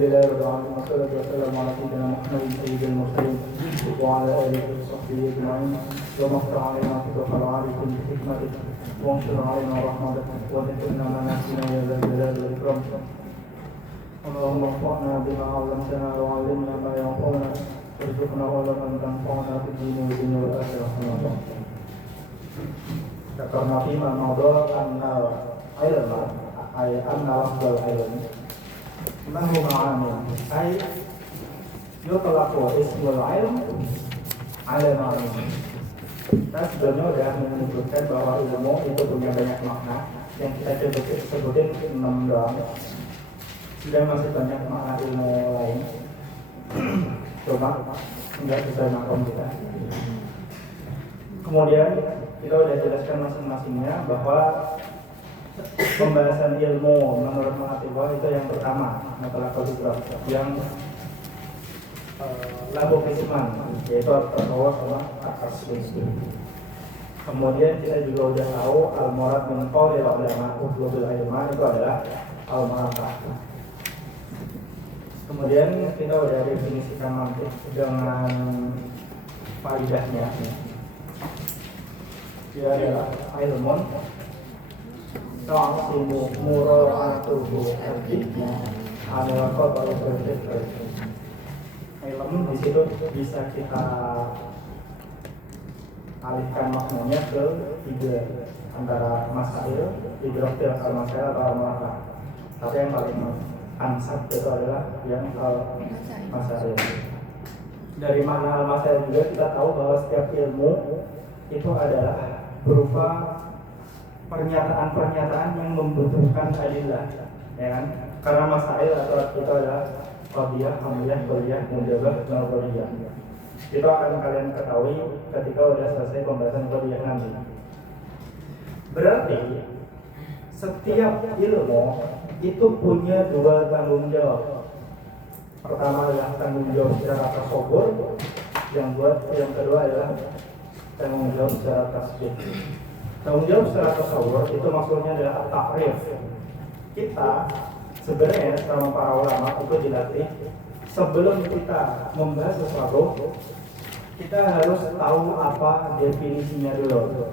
لله رب العالمين والصلاة والسلام على سيدنا محمد سيد المرسلين وعلى آله وصحبه أجمعين. اللهم افتح علينا فتوح العارفين بحكمتك وانشر علينا رحمتك وذكرنا ما نسينا يا ذا الجلال والإكرام. اللهم انفعنا بما علمتنا وعلمنا ما ينفعنا وارزقنا علما تنفعنا في الدين والدنيا والآخرة. ذكرنا فيما مضى أن العلم أي أن لفظ العلم ما هو معاني أي يطلق اسم العلم على معاني. Kita sebelumnya sudah menyebutkan bahwa ilmu itu punya banyak makna yang kita sebutin 6 doang. Sudah masih banyak makna ilmu lain, cuma enggak sesuai makom kita. Kemudian kita sudah jelaskan masing-masingnya bahwa pembahasan ilmu menurut Mu'tazilah itu yang pertama masalah kodrat yang labu kisman, yaitu terbawa sama akas rizki. Kemudian kita juga udah tahu al-murad min qawlil ulama utlubul ilma itu adalah al-marafah. Kemudian kita udah definisikan mantik dengan faidahnya. Dia adalah ilmun ta'asimu mura'atuhu al-jibna adalah kota berfikir. Ilmu di situ bisa kita alihkan maknanya ke tiga, antara masail, hidrofil al-masail atau al-marafah. Tapi yang paling ansab itu adalah yang al-masail. Dari mana al-masail juga kita tahu bahwa setiap ilmu itu adalah berupa pernyataan-pernyataan yang membutuhkan adillah, ya kan? Karena masail atau itu adalah qadiyah, hamliyah, qadiyah, mujabah, dan qadiyah. Itu akan kalian ketahui ketika udah selesai pembahasan qadiyah nanti. Berarti setiap ilmu itu punya dua tanggung jawab. Pertama adalah tanggung jawab secara tasawwur, yang kedua adalah tanggung jawab secara tasbih. Tanggung jawab secara tasawwur itu maksudnya adalah at-ta'rif. Kita sebenarnya sama para ulama itu dilatih sebelum kita membahas sesuatu, kita harus tahu apa definisinya dulu.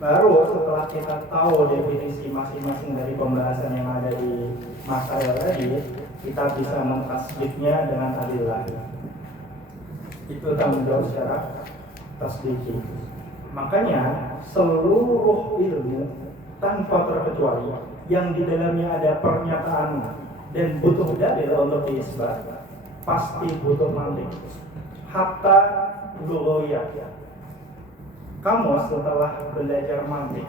Baru setelah kita tahu definisi masing-masing dari pembahasan yang ada di masalah tadi, kita bisa mentasbihnya dengan adillah. Itu tanggung jawab secara tasbih. Makanya seluruh ilmu tanpa terkecuali yang di dalamnya ada pernyataan dan butuh dalil untuk diisbat, pasti butuh mantik. Hatta lughawiyah. Kamu setelah belajar mantik,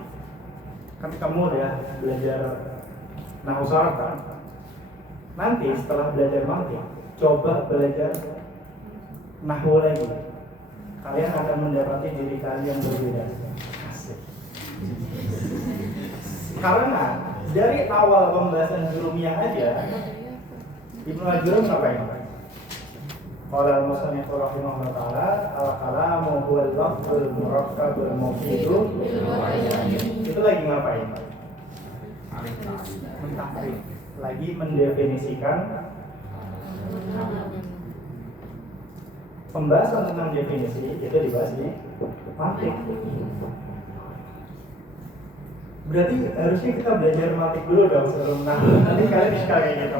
kan kamu udah belajar nahwu sarf. Nanti setelah belajar mantik, coba belajar nahwu lagi. Kalian akan mendapati diri kalian berbeda. Asik. Karena dari awal pembahasan jurumiyah aja, Ibnu Al-Jurum ngapain? Qala al-musannif rahimahullah ta'ala al-kalamu huwal lafzul murakkabul mufidu. Itu lagi ngapain? Mentakrif. Lagi mendefinisikan. Pembahasan tentang definisi itu dibahas di mantik. Berarti harusnya kita belajar mantik dulu dong sebelum nanti kalian bisa kayak gitu.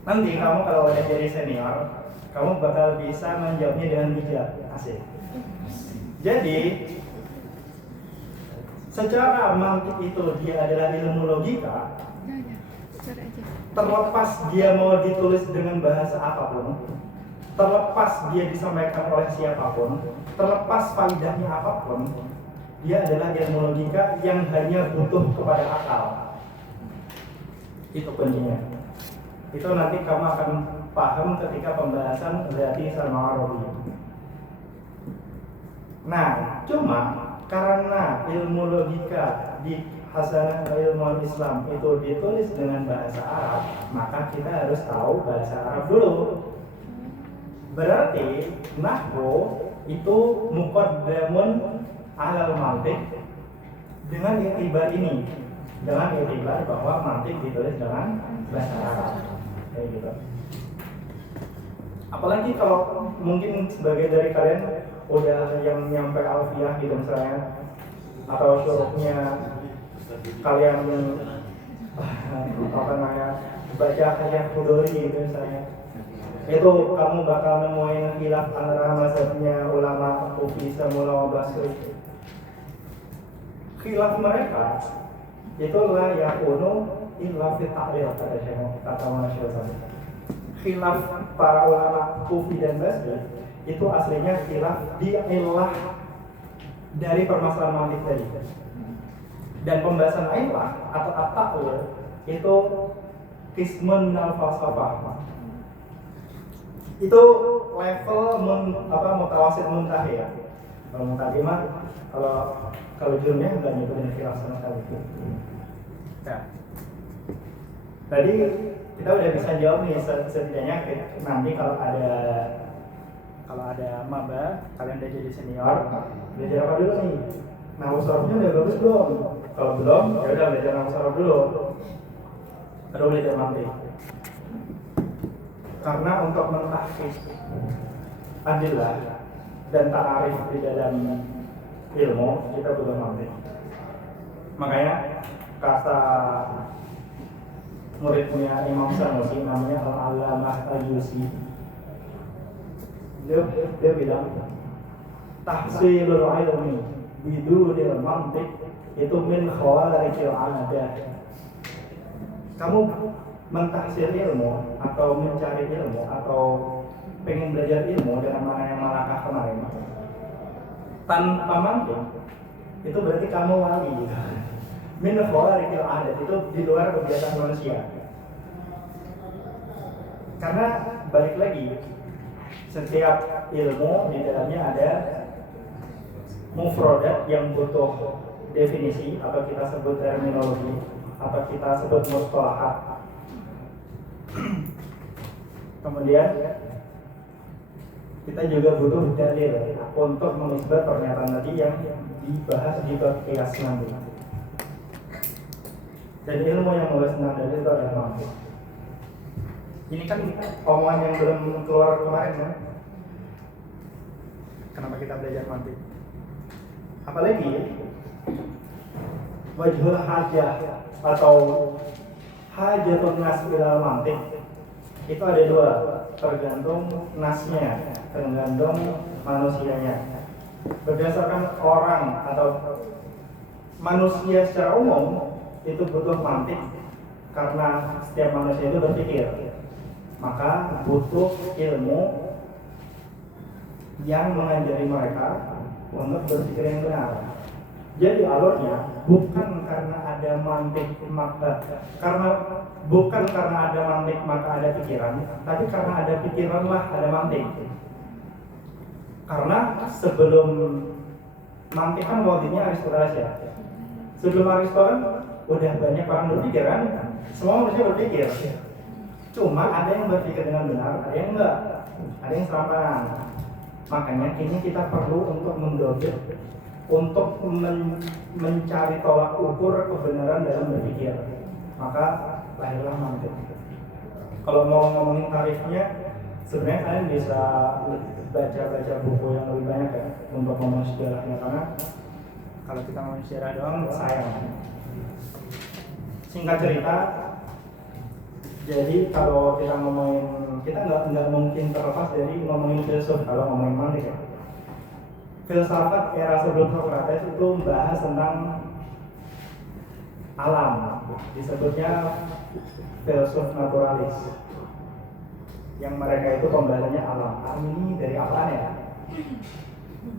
Nanti kamu kalau udah jadi senior, kamu bakal bisa menjawabnya dengan bijak. Asik. Jadi secara mantik itu dia adalah ilmu logika. Terlepas dia mau ditulis dengan bahasa apapun, terlepas dia disampaikan oleh siapapun, terlepas faedahnya apapun, dia adalah ilmu logika yang hanya butuh kepada akal. Itu kuncinya. Itu nanti kamu akan paham ketika pembahasan berarti sama Arabi. Nah, cuma karena ilmu logika di hasanah ilmu Islam itu ditulis dengan bahasa Arab, maka kita harus tahu bahasa Arab dulu. Berarti nahwu itu muqaddamun alal mantiq dengan iktibar ini. dengan itibar bahwa mantik ditulis dengan bahasa Arab kayak gitu. Apalagi kalau mungkin sebagai dari kalian udah yang nyampe alfiah gitu misalnya, atau syuruknya kalian apa namanya baca kayak Khudori gitu misalnya, itu kamu bakal nemuin khilaf antara mazhabnya ulama Kufi sama ulama Basri. Khilaf mereka itulah yakunu illa fi ta'lil kata Masyaallah. Khilaf para ulama Kufi dan Basri itu aslinya khilaf di ilah dari permasalahan mantik tadi. Dan pembahasan ilah atau at-ta'lil itu qismun al-falsafah. Itu level mutawasit muntahi ya. Kalau muntahi mah kalau jurumnya enggak nyebutin khilaf sama sekali. Nah, tadi kita udah bisa jawab nih setidaknya nanti kalau ada maba, kalian udah jadi senior, belajar apa dulu nih? Nahwu sharafnya udah bagus belum? Kalau belum, ya udah belajar nahwu sharaf dulu. Baru belajar mantik. Karena untuk mentahqiq adillah dan ta'arif di dalam ilmu kita butuh mantik. Makanya kata muridnya Imam Sanusi namanya Al-Allamah Al-Yusi, dia bilang tahsilul ilmi bidunil mantik itu min khawarikil adah. Kamu mentahsil ilmu atau mencari ilmu atau pengen belajar ilmu dengan mana yang Malakah kemarin tanpa mantik, itu berarti kamu wali gitu. Min khawarikil adat itu di luar kebiasaan manusia. Karena balik lagi, setiap ilmu di dalamnya ada mufradat yang butuh definisi atau kita sebut terminologi atau kita sebut mustalahat. Kemudian kita juga butuh dalil untuk mengisbat pernyataan tadi yang dibahas di bab qiyas nanti. Dan ilmu yang membahas tentang dalil itu adalah mantik. Ini kan omongan yang belum keluar kemarin kan? Kenapa kita belajar mantik? Apalagi wajhul hajah atau hajatun nas ilal mantik itu ada dua, tergantung nasnya, tergantung manusianya. Berdasarkan orang atau manusia secara umum itu butuh mantik karena setiap manusia itu berpikir, maka butuh ilmu yang mengajari mereka untuk berpikir yang benar. Jadi alurnya bukan karena ada mantik maka ada pikiran, tapi karena ada pikiranlah ada mantik. Karena sebelum mantik kan wadinya Aristoteles ya. Sebelum Aristoteles udah banyak orang berpikir kan, semua manusia berpikir. Cuma ada yang berpikir dengan benar, ada yang enggak, ada yang serampangan. Makanya kini kita perlu untuk mendobit, untuk mencari tolak ukur kebenaran dalam berpikir. Maka lahirlah mantik. Kalau mau ngomongin tarifnya, sebenarnya kalian bisa baca buku yang lebih banyak ya untuk ngomong sejarahnya, karena kalau kita ngomong sejarah doang sayang. Singkat cerita, jadi kalau kita ngomongin, kita nggak mungkin terlepas dari ngomongin filsuf kalau ngomongin mantik ya. Filsafat era sebelum Socrates itu membahas tentang alam, disebutnya filsuf naturalis. Yang mereka itu pembahasannya alam. Alam ini dari apa ya?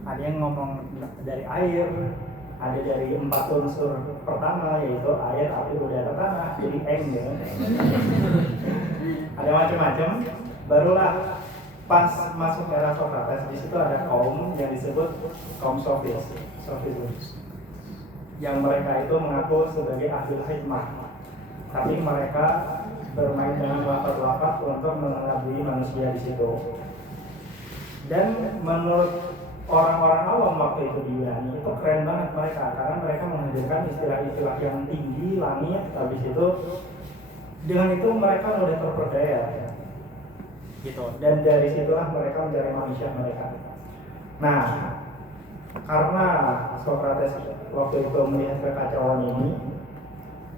Ada yang ngomong dari air, ada dari 4 unsur pertama yaitu air, api, udara, tanah, jadi eng ya. Ada macam-macam. Barulah pas masuk era Socrates, di situ ada kaum yang disebut kaum sofis, yang mereka itu mengaku sebagai ahlul hikmah, tapi mereka bermain dengan lafaz-lafaz untuk mengelabui manusia di situ. Dan menurut orang-orang awam waktu itu di Yunani itu keren banget mereka, karena mereka menghadirkan istilah-istilah yang tinggi, langit, habis itu dengan itu mereka mudah terperdaya gitu, dan dari situlah mereka mencari manusia mereka. Nah, karena Socrates waktu itu melihat kekacauan ini,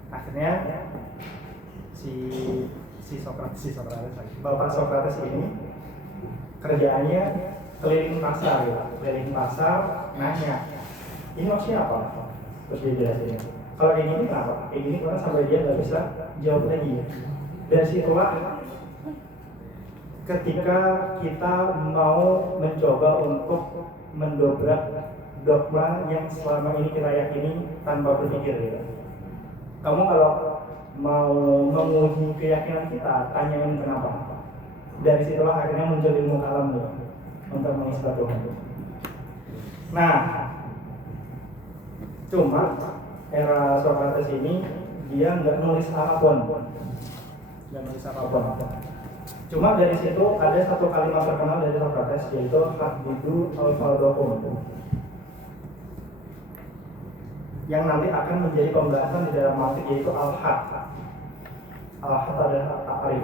akhirnya si Socrates lagi, Bapak Socrates ini kerjaannya keliling pasar, nanya, ini maksudnya apa? Terus dia jelasin, kalau kayak gini kenapa? Kayak gini karena sampai dia nggak bisa jawab lagi. Dan situlah ketika kita mau mencoba untuk mendobrak dogma yang selama ini kita yakini tanpa berpikir gitu. Kamu kalau mau menguji keyakinan kita, tanyain kenapa. Dari situlah akhirnya muncul ilmu kalam gitu, untuk mengisbat Tuhan. Nah, cuma era Socrates ini dia nggak nulis apapun. Cuma dari situ ada satu kalimat terkenal dari Socrates, yaitu hadithu al-faldokum, yang nanti akan menjadi pembahasan di dalam mantik, yaitu al-had. Al-had adalah ta'rif,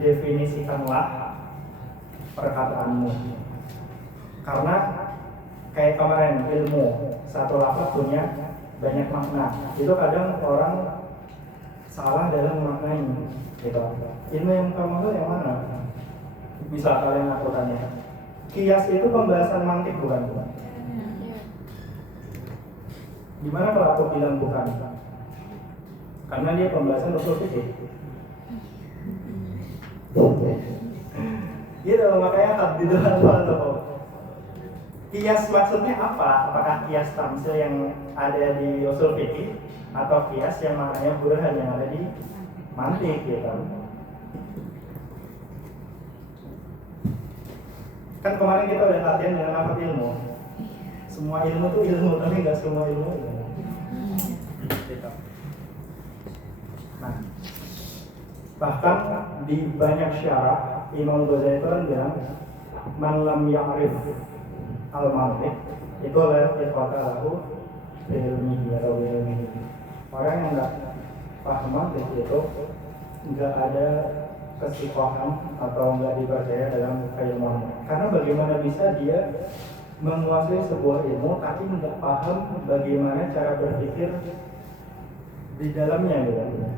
definisikanlah perkataanmu. Karena kayak kemarin ilmu, satu lafaz punya banyak makna. Itu kadang orang salah dalam memaknai gitu. Ilmu yang kamu maksud yang mana? Bisa kalian aku tanya. Kias itu pembahasan mantik bukan? Gimana kalau aku bilang bukan? Karena dia pembahasan usul fikih. Gitu, makanya hadithu al-faldokum. Kias maksudnya apa? Apakah kias tamsil yang ada di usul fikih atau kias yang maknanya burhan yang ada di mantik gitu. Kan kemarin kita udah latihan dengan apa ilmu. Semua ilmu tuh ilmu, tapi nggak semua ilmu gitu. Nah, bahkan di banyak syarah Imam Ghazali itu kan bilang man lam ya'rif al-mantiq itu adalah ifata lahu ilmihi atau ilmihi. Orang yang nggak paham mantiq itu nggak ada kesikohan atau nggak dipercaya dalam keilmuan. Karena bagaimana bisa dia menguasai sebuah ilmu tapi nggak paham bagaimana cara berpikir di dalamnya gitu.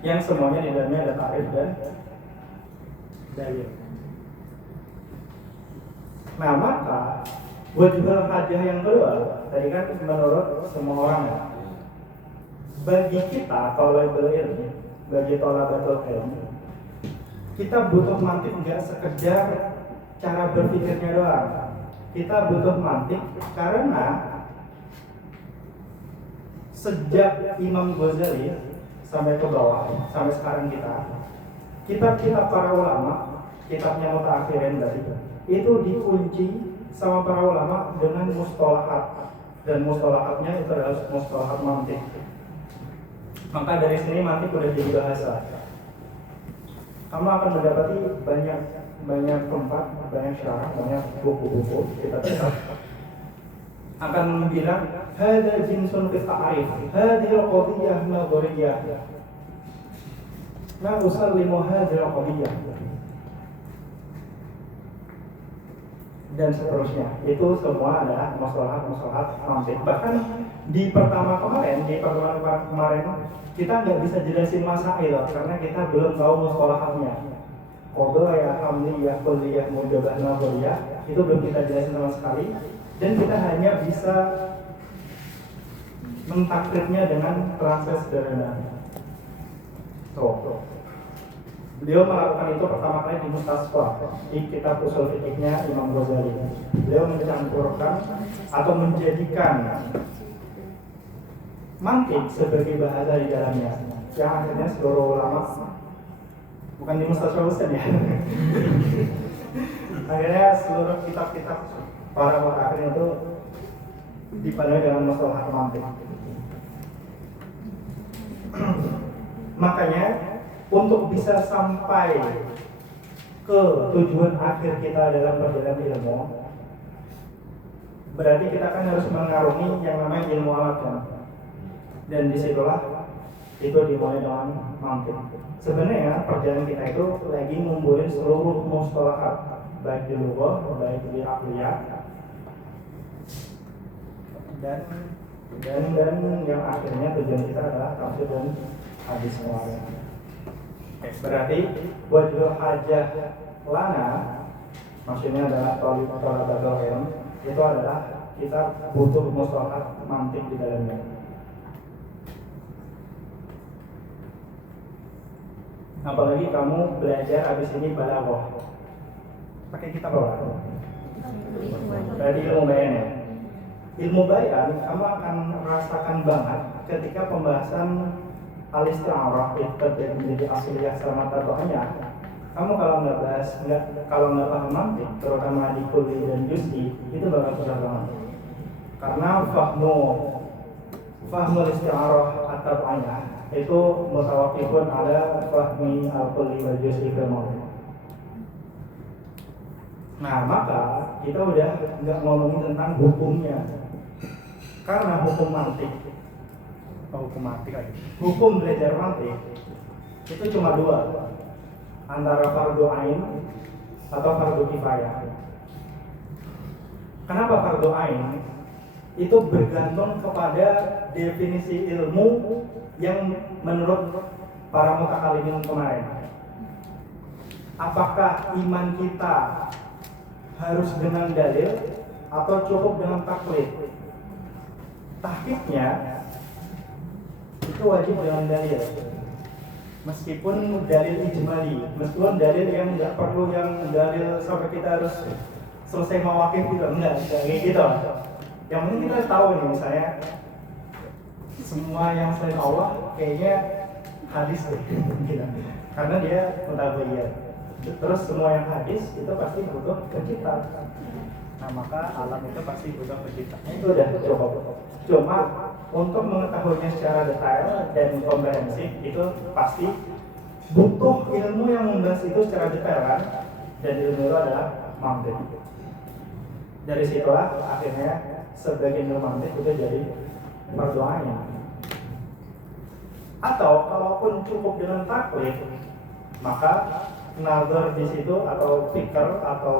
Yang semuanya di dalamnya ada ta'rif dan dalil. Nah, maka wajibul hajah yang kedua tadi kan menurut semua orang ya. Bagi kita thalabul ilmi, bagi thalabatul ilmi, kita butuh mantik nggak sekedar cara berpikirnya doang. Kita butuh mantik karena sejak Imam Ghazali sampai ke bawah, sampai sekarang kitab-kitab para ulama, kitabnya mutaakhirin dari itu dikunci sama para ulama dengan mustalahat, dan mustalahatnya itu adalah mustalahat mantik. Maka dari sini mantik udah jadi bahasa. Kamu akan mendapati banyak tempat, banyak syarah, banyak buku-buku kitab-kitab akan bilang hadza jinsun fi ta'rif, hadhil qadiyah nadhariyah, la usallimu hadhil qadiyah, dan seterusnya. Itu semua adalah masalah-masalah mantik. Bahkan di pertemuan kemarin kita nggak bisa jelasin masail karena kita belum tahu mustalahatnya. Qadiyah, hamliyah, kulliyah, mujabah, nadhariyah itu belum kita jelasin sama sekali. Dan kita hanya bisa mentakrifnya dengan proses sederhana. Beliau melakukan itu pertama kali di Mustasfa, di kitab usul fikihnya Imam Ghazali. Beliau mencampurkan atau menjadikan mantik sebagai bahasa di dalamnya, yang akhirnya seluruh ulama, bukan di Mustasfa Ustaz ya, akhirnya seluruh kitab-kitab para akhirnya itu dipenuhi dengan masalah mantik. Makanya untuk bisa sampai ke tujuan akhir kita dalam perjalanan ilmu, berarti kita kan harus mengarungi yang namanya ilmu alat kan. Dan disitulah itu dimulai dengan mantik. Sebenarnya perjalanan kita itu lagi ngumpulin seluruh mustalahat, baik di lughah, baik di aqliyah, dan yang akhirnya tujuan kita adalah tafsir dan hadis muarad. Berarti wajhul hajah lana, maksudnya adalah thalabatul ilm, itu adalah kita butuh mustalahat mantik di dalamnya. Apalagi kamu belajar habis ini balaghah, pakai kitab apa? Berarti ilmu bayan ya. Ilmu bayan kamu akan merasakan banget ketika pembahasan al-isti'arah itu terjadi menjadi asliyah sama tabaannya. Kamu kalau nggak paham mantik, terutama di kulli dan juz'i, itu bakal susah banget. Karena fahmul isti'arah at-tabaannya itu mutawaqifun ala fahmi al-kulli wal juz'i fil mawdu'. Nah, maka kita udah nggak ngomongin tentang hukumnya, karena hukum belajar mantik itu cuma dua, antara fardu ain atau fardu kifayah. Kenapa fardu ain? Itu bergantung kepada definisi ilmu yang menurut para mutakallimin kemarin. Apakah iman kita harus dengan dalil atau cukup dengan taklid? Tahqiqnya itu wajib dengan dalil, meskipun dalil ijmali, meskipun dalil yang nggak perlu yang dalil sampai kita harus selesai mawaqif gitu, enggak kayak gitu. Yang penting kita tahu nih, misalnya semua yang selain Allah kayaknya hadis gitu, karena dia mutabayyir. Terus semua yang hadis itu pasti butuh pencipta. Nah, maka alam itu pasti butuh pencipta. Itu udah cukup. Cuma untuk mengetahuinya secara detail dan komprehensif itu pasti butuh ilmu yang membahas itu secara detail kan? Dan ilmu itu adalah mantik. Dari situlah akhirnya sebagian ilmu mantik itu jadi fardu ain. Atau kalaupun cukup dengan taklid, maka nazar di situ atau fikr atau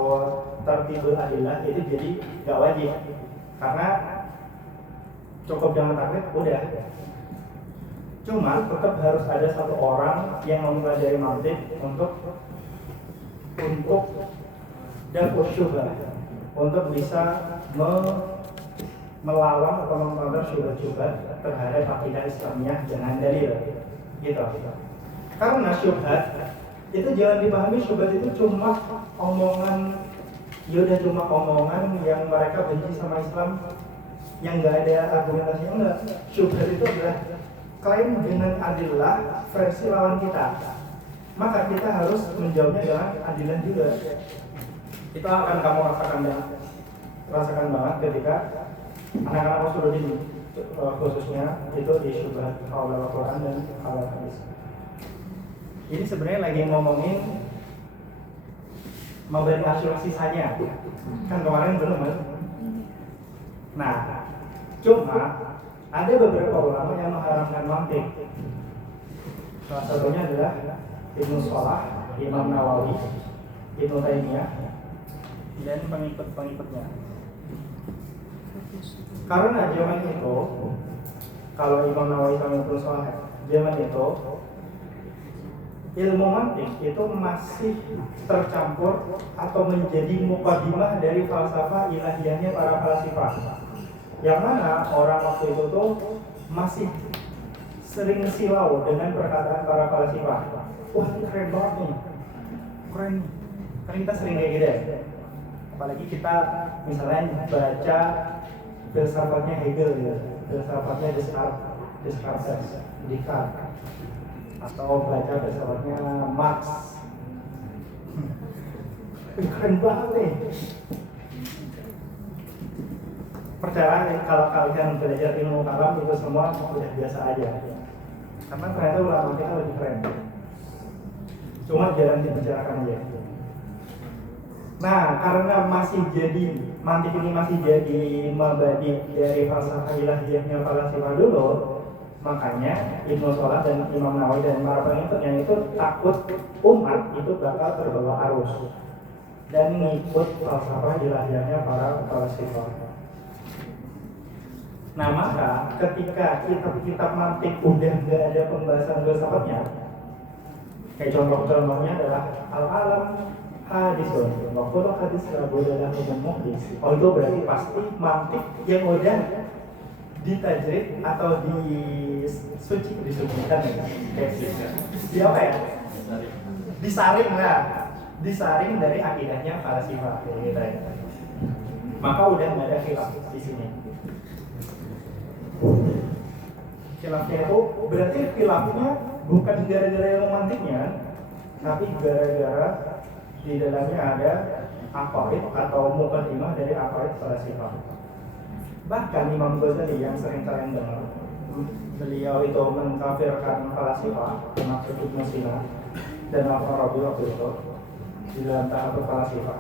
tartibul adillah itu jadi gak wajib, karena cukup dengan taklid udah. Cuma tetap harus ada satu orang yang mempelajari mantik untuk daf'u syubhah, untuk bisa melawan atau mengcounter syubhat-syubhat terhadap akidah Islamiyah dengan dalil gitu. Karena syubhat itu jangan dipahami syubhat itu cuma omongan, cuma omongan yang mereka benci sama Islam yang nggak ada argumentasinya. Enggak, syubhat itu adalah klaim dengan adillah versi lawan kita, maka kita harus menjawabnya dengan adilan juga. Itu akan kamu rasakan banget ketika anak-anak Rasulullah khususnya itu di syubhat halal Quran dan halal hadis. Ini sebenarnya lagi ngomongin memberi hasil sisanya, kan kemarin belum kan? Nah, cuma ada beberapa ulama yang mengharamkan mantik. Salah satunya adalah Ibnu Shalah, Imam Nawawi, Ibnu Taimiyah, dan pengikut-pengikutnya. Karena zaman itu, kalau Imam Nawawi sama Ibnu Shalah, zaman itu ilmu mantik itu masih tercampur atau menjadi mukadimah dari falsafah ilahiyahnya para falsafah, yang mana orang waktu itu tuh masih sering silau dengan perkataan para falsafah. Wah, ini keren banget nih, keren. Kan kita sering kayak gitu ya. Apalagi kita misalnya baca filsafatnya Hegel gitu, filsafatnya Descartes, atau baca filsafatnya Marx. Keren banget nih. Percaya kalau kalian belajar ilmu kalam itu semua udah biasa aja, karena ternyata ulama kita lebih keren, cuma jarang dibicarakan aja. Nah, karena masih jadi mantik ini masih jadi mabadi dari falsafah ilahiyahnya falsafah dulu, Makanya Ibnu Salah dan Imam Nawawi dan para pengikutnya itu takut umat itu bakal terbawa arus dan mengikut falsafah ilahiyahnya para falsafah. Nah maka ketika kitab-kitab mantik udah nggak ada pembahasan filsafatnya, kayak contoh-contohnya adalah al-alam hadisun, waktu hadis adalah umum muhdis. Oh itu berarti pasti mantik yang udah ditajrid atau disucikan ya, di apa ya? Disaring lah, disaring dari akidahnya falsafah gitu ya. Maka udah nggak ada khilaf di sini. Khilafnya itu berarti khilafnya bukan gara-gara ilmu mantiknya, tapi gara-gara di dalamnya ada aqaid atau muqaddimah dari aqaid falsafah. Bahkan Imam Ghazali yang sering kalian dengar, beliau itu mengkafirkan falsafah, termasuk Ibnu Sina dan Al-Farabi waktu itu di dalam tahap falsafah.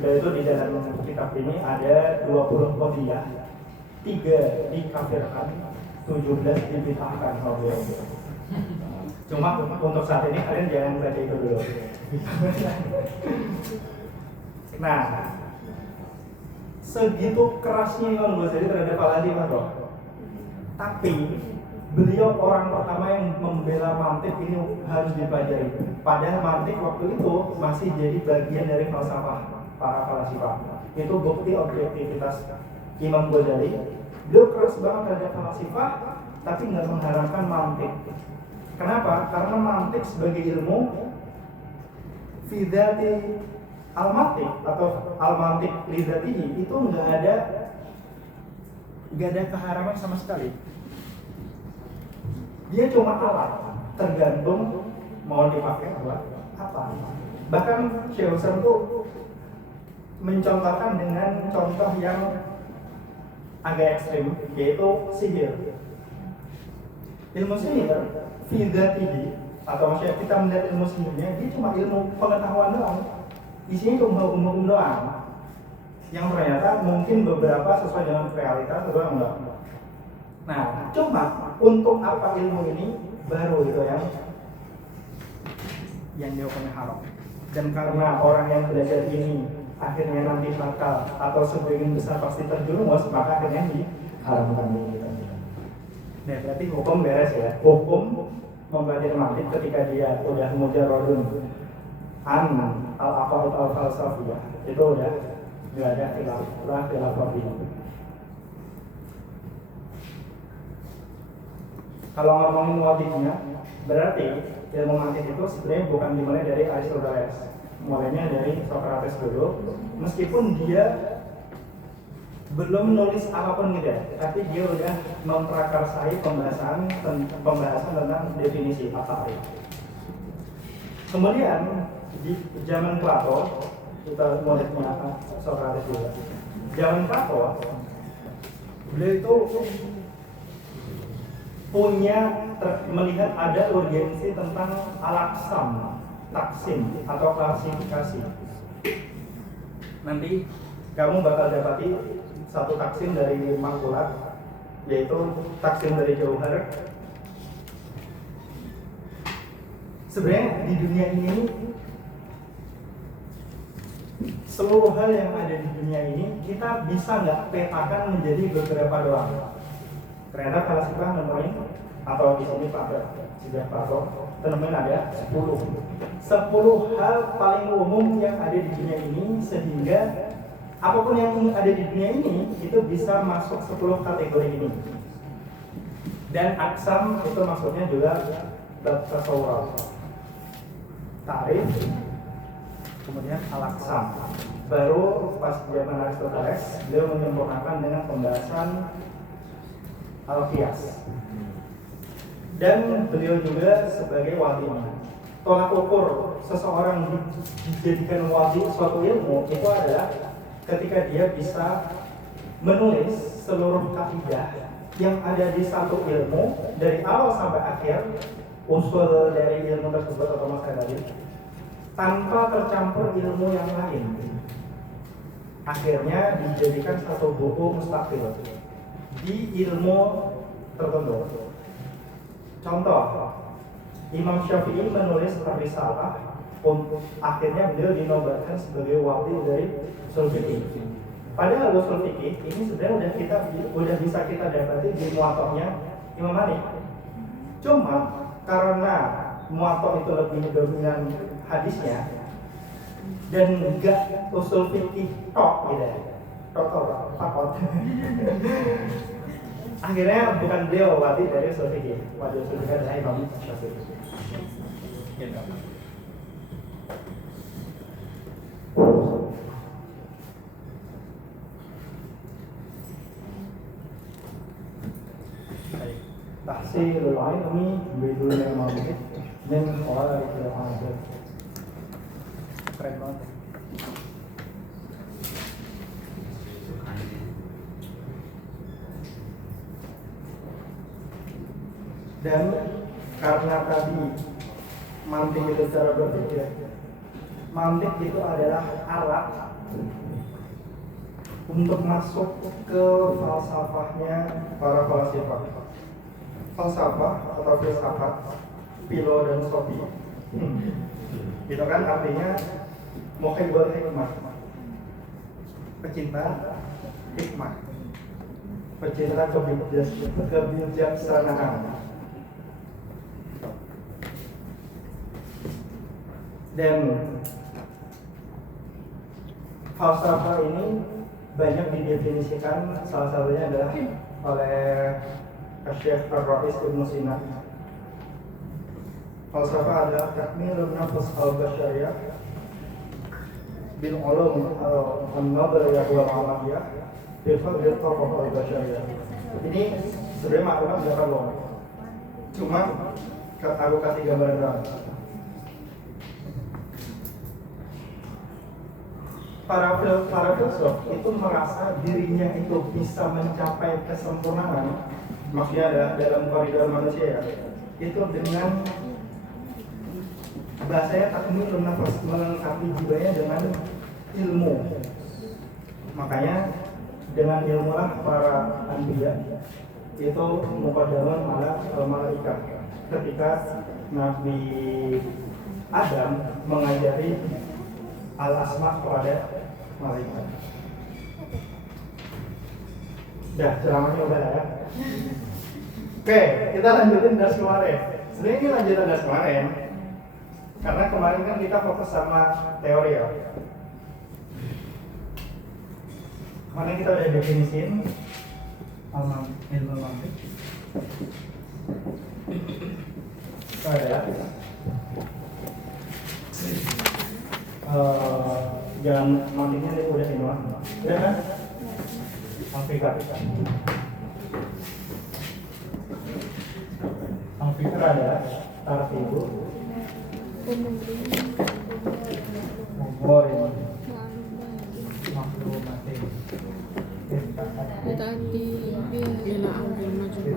Dan itu di dalam kitab ini ada 20 qadiyah, 3 dikafirkan, 17 dibid'ahkan sama beliau. Cuma untuk saat ini kalian jangan baca itu dulu. Nah, segitu kerasnya Imam Ghazali terhadap falsafah bro. Tapi beliau orang pertama yang membela mantik ini harus dipelajari. Padahal mantik waktu itu masih jadi bagian dari falsafah para falsafah. Itu bukti objektivitas Imam Ghazali. Beliau keras banget terhadap falsafah, tapi nggak mengharamkan mantik. Kenapa? Karena mantik sebagai ilmu fidati al-mantik atau al-mantik lidatihi itu nggak ada keharaman sama sekali. Dia cuma alat, tergantung mau dipakai apa. Bahkan Syekh Hasan tuh mencontohkan dengan contoh yang agak ekstrim, yaitu sihir. Ilmu sihir fidatihi atau maksudnya kita melihat ilmu sihirnya, dia cuma ilmu pengetahuan doang. Isinya cuma hukum-hukum doang yang ternyata mungkin beberapa sesuai dengan realitas, sesuai enggak. Nah, cuma untuk apa ilmu ini baru itu yang dihukumnya haram. Dan karena orang yang belajar ini akhirnya nanti bakal atau sebagian besar pasti terjerumus, maka akhirnya diharamkan gitu. Nah, berarti hukum beres ya. Hukum mempelajari mantik ketika dia udah mujarradun al-aqaid al-falsafiyah itu udah nggak ada khilaf lagi. Kalau ngomongin wadihnya, berarti ilmu mantik itu sebenarnya bukan dimulai dari Aristoteles, mulainya dari Socrates dulu, meskipun dia belum nulis apapun gitu ya, tapi dia udah memprakarsai pembahasan tentang definisi apa. Kemudian di zaman Plato, kita muridnya Socrates juga. Zaman Plato, beliau itu melihat ada urgensi tentang al-aqsam, taksim atau klasifikasi. Nanti kamu bakal dapati satu taksim dari makulat, yaitu taksim dari jauhar. Sebenarnya di dunia ini seluruh hal yang ada di dunia ini kita bisa nggak petakan menjadi beberapa doang. Ternyata falsafah nemuin, atau di sini pada sejak Plato nemuin ada 10 hal paling umum yang ada di dunia ini, sehingga apapun yang ada di dunia ini itu bisa masuk 10 kategori ini. Dan aksam itu maksudnya juga tasawwur, tarif, kemudian al-aqsam. Baru pas zaman Aristoteles beliau menyempurnakan dengan pembahasan al-qiyas. Dan beliau juga sebagai wali. Tolak ukur seseorang dijadikan wali suatu ilmu itu adalah ketika dia bisa menulis seluruh kaidah yang ada di satu ilmu dari awal sampai akhir, usul dari ilmu tersebut atau masalah tadi, tanpa tercampur ilmu yang lain. Akhirnya dijadikan satu buku mustaqil di ilmu tertentu. Contoh, Imam Syafi'i menulis risalah, akhirnya beliau dinobatkan sebagai wali dari usul fikih. Padahal usul fikih ini sebenarnya udah bisa kita dapati di muwatta'nya Imam Malik. Cuma karena muwatta' itu lebih dominan hadisnya dan enggak usul fikih tok gitu ya. Takut. Akhirnya bukan beliau wali dari usul fikih, wali usul fikih adalah Imam Syafi'i. Tahsilul ilmi bidul ilmi min qawaidil adab. Keren banget. Dan karena tadi mantik itu cara berpikir, mantik itu adalah alat untuk masuk ke falsafahnya para falsafah. Falsafah atau filsafat, philo dan sofi. Itu kan artinya muhibbul hikmah, pecinta hikmah, pecinta kebijaksanaan. Dan falsafah ini banyak didefinisikan, salah satunya adalah oleh Syekh Ar-Rais Ibnu Sina. Falsafah adalah takmilun nafs al-basyariyah bil ulum an-nadariyah wal amaliyah bil fadl tawaf al-basyariyah. Ini sebenarnya maklumat enggak perlu. Cuma aku kasih gambaran doang. Para filsuf itu merasa dirinya itu bisa mencapai kesempurnaan, maksudnya ada dalam koridor manusia ya, itu dengan bahasanya takmilun nafas, melengkapi jiwanya dengan ilmu. Makanya dengan ilmulah para anbiya itu muqaddamun ala al-malaikah. Ketika Nabi Adam mengajari al-asma kepada malaikat. Dah, ceramahnya udah ya. Oke, kita lanjutin das kemarin. Sebenarnya ini lanjutan das kemarin. Karena kemarin kan kita fokus sama teori ya. Kemarin kita udah definisiin ilmu mantik. Kita ada ya. Jangan mantiknya ini udah ini lah. Ya kan? Amfikar. Amfikar ada tartibu.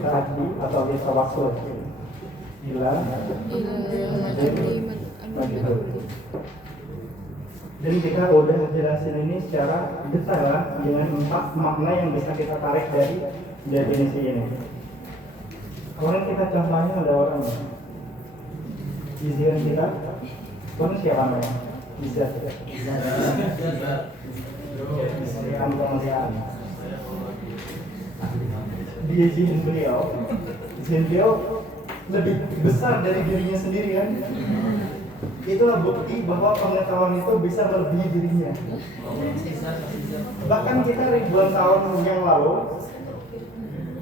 Tadi atau kita waktu ila dan kita udah jelasin ini secara detail lah, dengan 4 makna yang bisa kita tarik dari definisi ini. Kemarin kita contohnya ada orang izin kita, pun siapa namanya? Bisa. Kemuliaan. Dia izin beliau lebih besar dari dirinya sendiri kan? Itulah bukti bahwa pengetahuan itu bisa melebihi dirinya. Bahkan kita ribuan tahun yang lalu,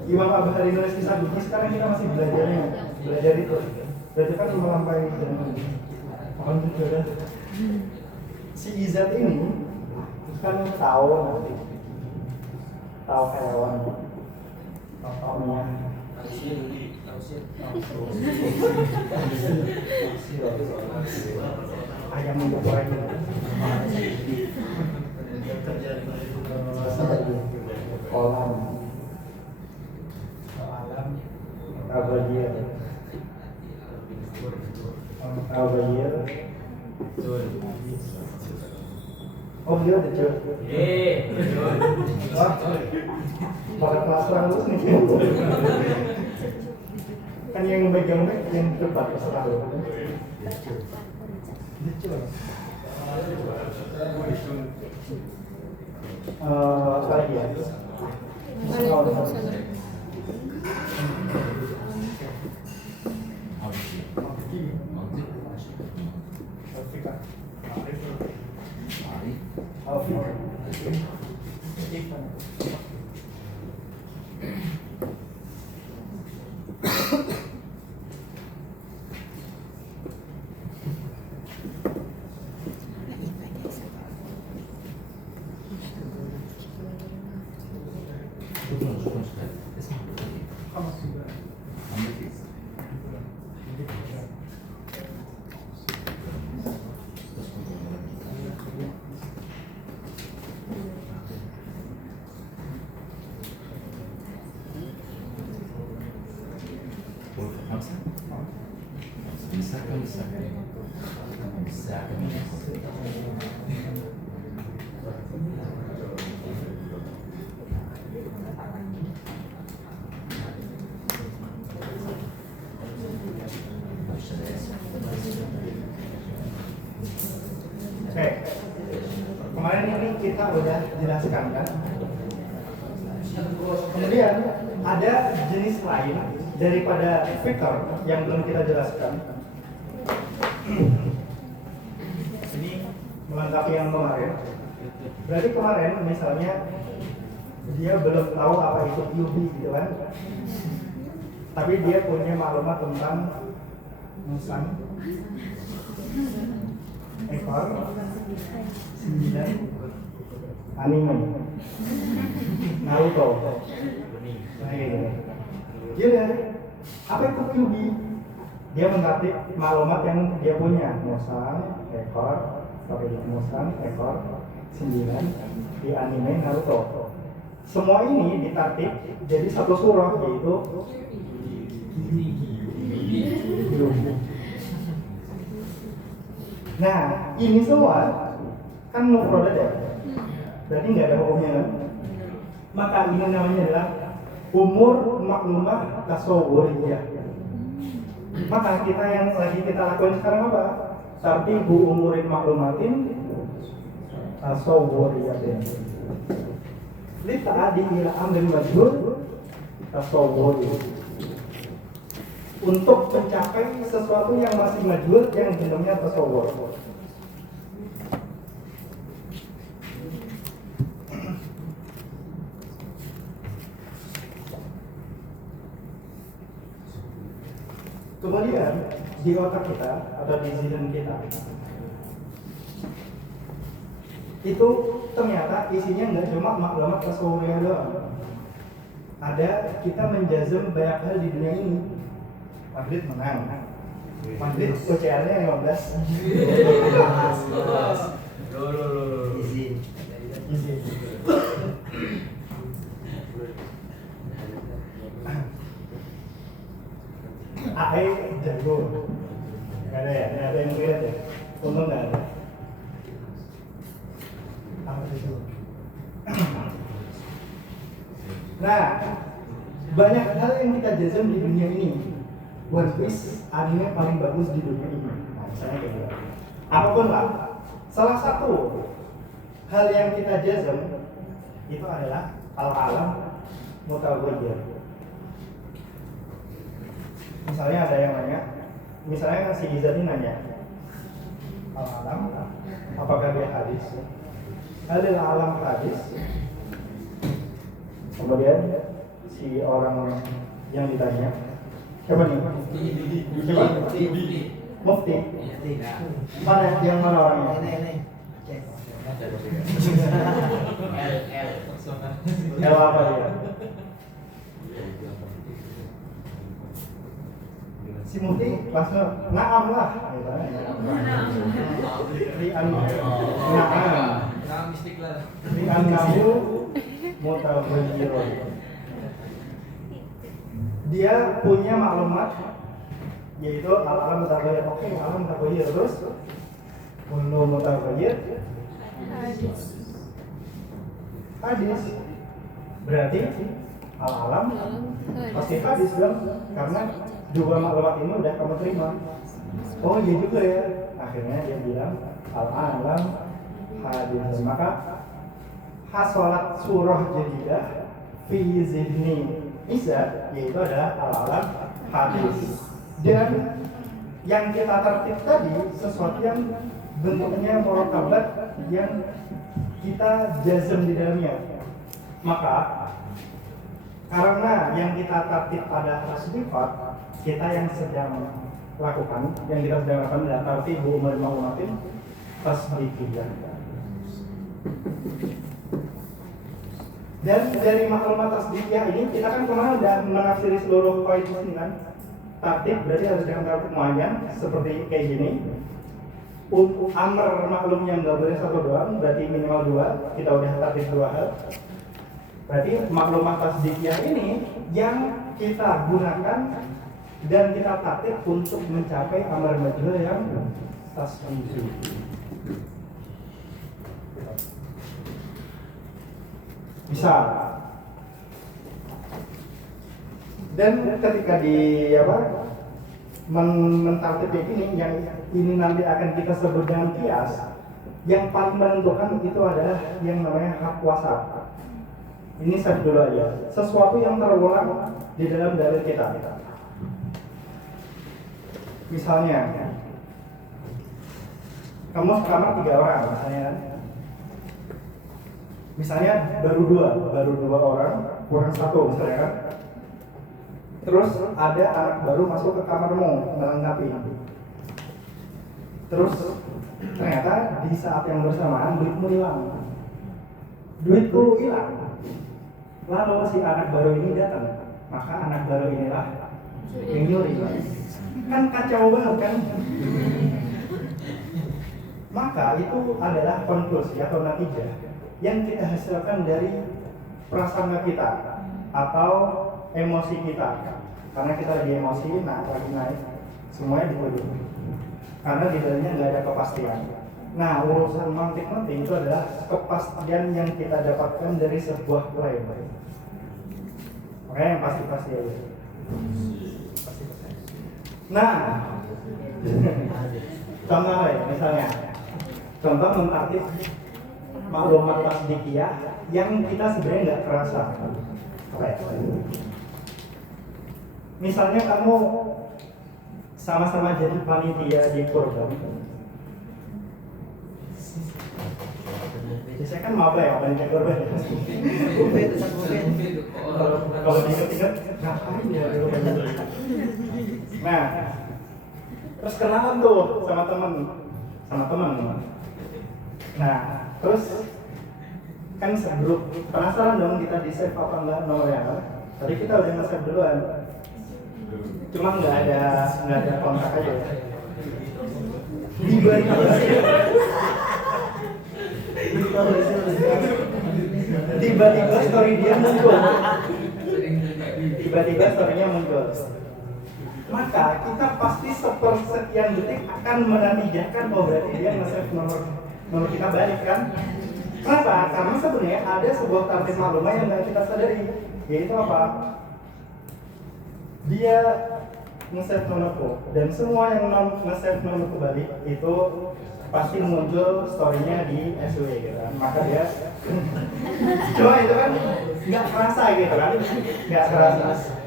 Imam Al-Bukhari nulis kisah begini, sekarang kita masih belajar itu. Berarti kan melampaui zaman. Mohon juga. Si Izat ini kan tahu hewan, tahu ayam menggoreng kolam abayir oh dia betul pada kelas terus nih kan yang megang yang cepat selalu. Lagi ya. Oke, kemarin ini kita udah jelaskan kan. Kemudian ada jenis lain daripada vektor yang belum kita jelaskan. Ini melengkapi yang kemarin. Berarti kemarin misalnya dia belum tahu apa itu UV gitu kan. Tapi dia punya maklumat tentang musang, ekor, 9 anime, Naruto. Nah ini. Dia dari apa itu QB? Dia mengerti maklumat yang dia punya, musang, ekor, musang, ekor, 9 di anime Naruto. Semua ini ditartib jadi satu surah, yaitu nah, ini semua kan mufradat ya, berarti nggak ada hukumnya kan? Maka ini namanya adalah umur maklumah tasawwuriyah. Maka kita yang lagi kita lakukan sekarang apa? Tartibu umurin maklumatin tasawwuriyatin. Lita'adi ila amrin majhul tasawwuri. Untuk mencapai sesuatu yang masih majhul yang bentuknya tasawwur. Kemudian di otak kita atau di zihn kita itu ternyata isinya nggak cuma maklumat tasawwuriyah doang. Ada kita menjazm banyak hal di dunia ini. Madrid menang. Madrid OCR-nya 15. Izin. AE jago. Gak ada ya? Gak ada yang lihat ya? Untung gak ada. Apa itu? Nah, banyak hal yang kita jazm di dunia ini. One Piece anime paling bagus di dunia ini. Nah, misalnya kayak gitu. Apapun lah. Salah satu hal yang kita jazm itu adalah al-alam mutaghayyir. Misalnya ada yang nanya, misalnya si Izat ini nanya, al-alam apakah dia hadis? Adalah alam hadis. Kemudian si orang yang ditanya, siapa nih? Mufti. Mana yang mana orangnya? L apa dia? Si Mufti langsung naam lah. Di an-nahu mutaghayyirun. Dia punya maklumat yaitu al-alam mutaghayyir. Oke, alam mutaghayyir terus kullu mutaghayyir hadis. Berarti al-alam pasti hadis dong, karena dua maklumat ini udah kamu terima. Oh iya juga ya. Akhirnya dia bilang al-alam hadis. Maka hasolat surah jadidah fi zihni Isa, yaitu adalah al-alam hadis. Dan yang kita tertib tadi sesuatu yang bentuknya murakabat yang kita jazm di dalamnya. Maka karena yang kita tertib pada tasdifat, kita yang sedang lakukan, yang kita sedang lakukan adalah tartibu umatin tasdifiyah. Dan dari maklumat tasdifiyah ini kita kan kemarin udah menafsiri seluruh poin ini kan. Tartib berarti harus dengan tartib muayyan seperti kayak gini. Untuk amr maklum yang nggak boleh satu doang, berarti minimal dua. Kita udah tartib dua hal. Berarti maklumat tasdifiyah ini yang kita gunakan dan kita tartib untuk mencapai amr majhul yang tasdifiyah. Bisa. Dan ketika di mentartib ini, yang ini nanti akan kita sebut dengan kias, yang paling menentukan itu adalah yang namanya hak kuasa. Ini saya dulu aja. Sesuatu yang terulang di dalam dalil kita. Misalnya, kamu sekamar 3 orang, misalnya baru dua orang, kurang 1 misalnya kan. Terus ada anak baru masuk ke kamarmu melengkapi. Terus ternyata di saat yang bersamaan duitmu hilang. Duitku hilang. Lalu si anak baru ini datang, maka anak baru inilah yang nyuri. Kan kacau banget kan? Maka itu adalah konklusi atau natijah yang kita hasilkan dari prasangka kita atau emosi kita. Karena kita lagi emosi, lagi naik, semuanya dituduh. Karena di dalamnya nggak ada kepastian. Nah, urusan mantik-mantik itu adalah kepastian yang kita dapatkan dari sebuah klaim. Oke, yang pasti-pasti aja. Nah, contoh ya, misalnya, contoh mentartib maklumat tasdikiyah yang kita sebenarnya nggak terasa. Misalnya kamu sama-sama jadi panitia di kurban. Biasanya kan maba ya panitia kurban. Kalau diingat-ingat, ngapain ya dulu. Nah, terus kenalan tuh sama teman. Nah, terus kan sebelum penasaran dong kita di save apa enggak nomornya. Tadi kita udah nge-save duluan. Cuma nggak ada kontak aja. Tiba-tiba story dia muncul. Tiba-tiba storynya muncul. Maka kita pasti sepersekian detik akan menantijakan berarti dia nge-save nomor kita balik kan? Kenapa? Karena sebenarnya ada sebuah tartib maklumah yang nggak kita sadari, yaitu apa? Dia nge-save nomorku, dan semua yang nge-save nomorku balik itu pasti muncul story-nya di SW gitu kan. Maka dia cuma itu kan nggak kerasa gitu kan, nggak kerasa.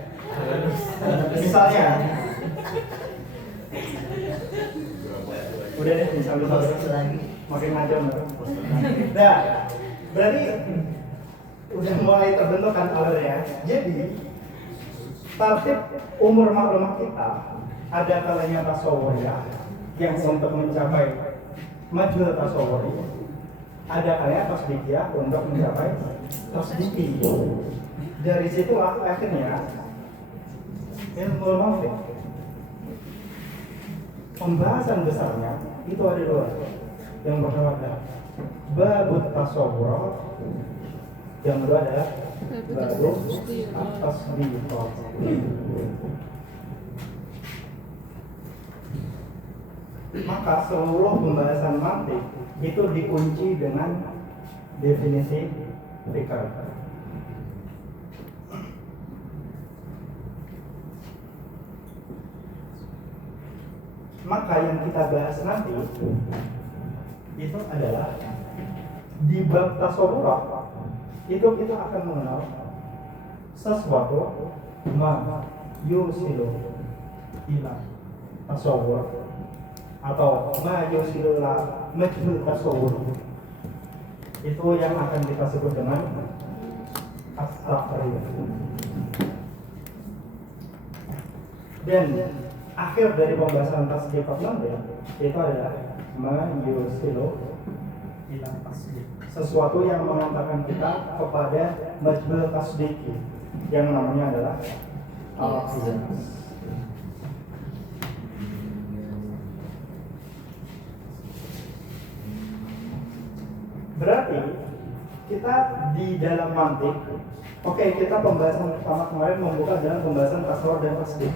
Misalnya, udah deh misalnya lagi makin macam. Nah, berarti udah mulai terbentuk kan alertnya. Jadi tartib umur maklumah kita ada kalanya tasawwur ya, yang untuk mencapai majhul tasawwur. Ada kalanya tasdikiyah untuk mencapai tasdiki. Dari situ akhirnya ilmu mantiq pembahasan besarnya itu ada 2. Yang pertama adalah babut tasawwur, yang kedua adalah babut tasdiyah. Maka seluruh pembahasan mantiq itu dikunci dengan definisi fikr. Maka yang kita bahas nanti itu adalah di bab tasawwur itu kita akan mengenal sesuatu ma yusilu ila tasawwur atau ma yusilu la majhul tasawwur, itu yang akan kita sebut dengan as-taqrir. Dan akhir dari pembahasan tasdid itu adalah ma yusilu ila tasdid, sesuatu yang mengantarkan kita kepada majhul tasdid yang namanya adalah al-qiyas. Berarti kita di dalam mantik, oke, kita pembahasan pertama kemarin membuka dalam pembahasan tasawwur dan tasdid.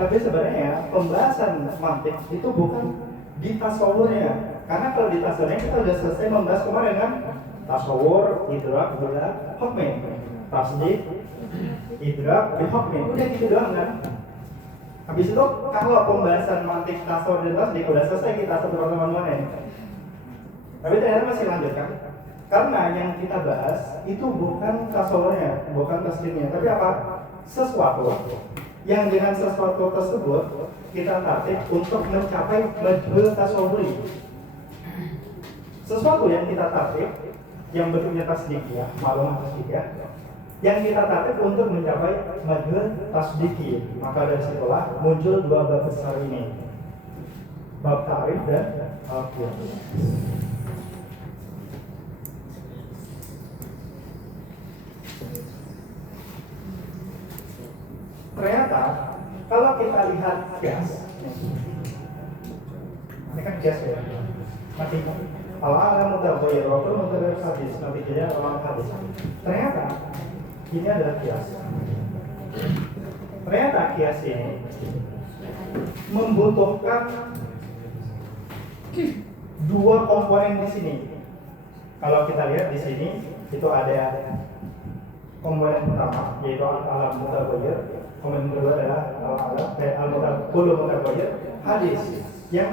Tapi sebenarnya pembahasan mantik itu bukan di tasawwurnya, karena kalau di tasawwurnya kita sudah selesai membahas kemarin kan, tasawwur, idrak, bila, hukmin, tasdid, idrak, bihukmin, udah gitu doang kan. Habis itu kalau pembahasan mantik, tasawwur dan tasdid udah selesai, kita satu pertemuan kemarin. Tapi ternyata masih lanjut kan? Karena yang kita bahas itu bukan tasawwurnya, bukan tasdidnya, tapi apa? Sesuatu yang dengan sesuatu tersebut kita tatib untuk mencapai majhul tasawwuri. Sesuatu yang kita tatib yang bentuknya tasdidiyah, maklum tasdidiyah, yang kita tatib untuk mencapai majhul tasdiki. Maka dari situlah muncul dua bab besar ini, bab ta'rif dan al-qiyas. Ternyata kalau kita lihat kias, ini kan kias ya, nanti al-alam mutaghayyir wa kullu mutaghayyir hadis, nanti dia orang hadis. Ternyata ini adalah kias. Ternyata kias ini membutuhkan dua komponen di sini. Kalau kita lihat di sini itu ada komponen pertama yaitu al-alam mutaghayyir. Komponen kedua adalah al-alam kullu mutaghayyir hadis, yang